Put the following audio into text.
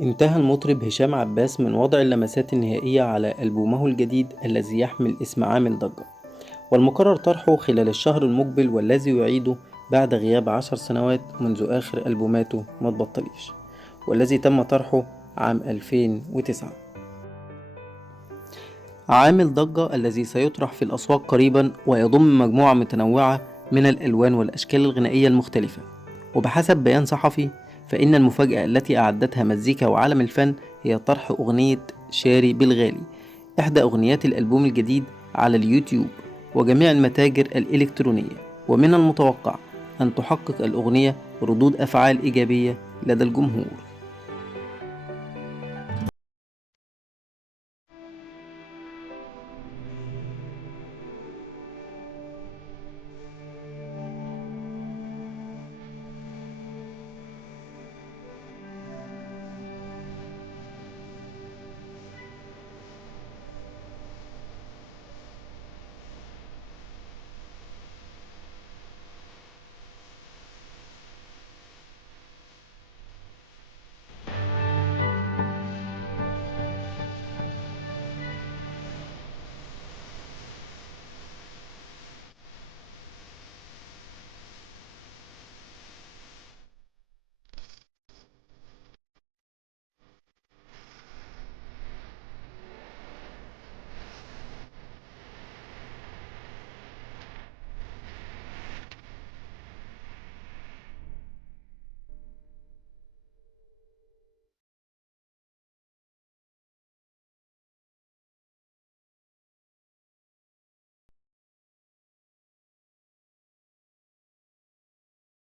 انتهى المطرب هشام عباس من وضع اللمسات النهائية على ألبومه الجديد الذي يحمل اسم عامل ضجة، والمقرر طرحه خلال الشهر المقبل، والذي يعيده بعد غياب 10 سنوات منذ آخر ألبوماته ما تبطليش، والذي تم طرحه عام 2009. عامل ضجة الذي سيطرح في الأسواق قريبا، ويضم مجموعة متنوعة من الألوان والأشكال الغنائية المختلفة. وبحسب بيان صحفي، فإن المفاجأة التي أعدتها مزيكا وعالم الفن هي طرح أغنية شاري بالغالي، إحدى أغنيات الألبوم الجديد، على اليوتيوب وجميع المتاجر الإلكترونية. ومن المتوقع أن تحقق الأغنية ردود أفعال إيجابية لدى الجمهور.